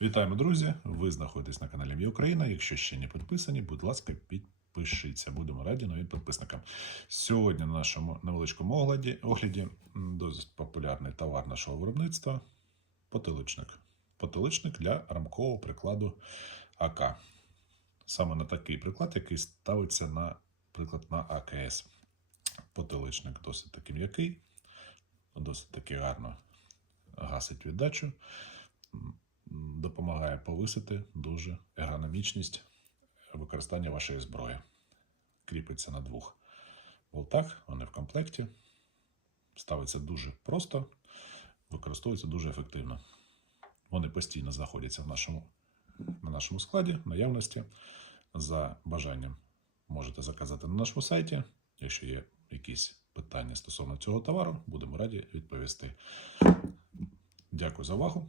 Вітаємо, друзі! Ви знаходитесь на каналі Мій Україна. Якщо ще не підписані, будь ласка, підпишіться. Будемо раді новим підписникам. Сьогодні на нашому невеличкому огляді, огляді досить популярний товар нашого виробництва потиличник. Потиличник для рамкового прикладу АК. Саме на такий приклад, який ставиться на приклад на АКС. Потиличник досить таки м'який, досить таки гарно гасить віддачу допомагає повисити дуже ергономічність використання вашої зброї. Кріпиться на двох болтах, вони в комплекті. Ставиться дуже просто, використовується дуже ефективно. Вони постійно знаходяться в нашому, на нашому складі, наявності. За бажанням можете заказати на нашому сайті. Якщо є якісь питання стосовно цього товару, будемо раді відповісти. Дякую за увагу.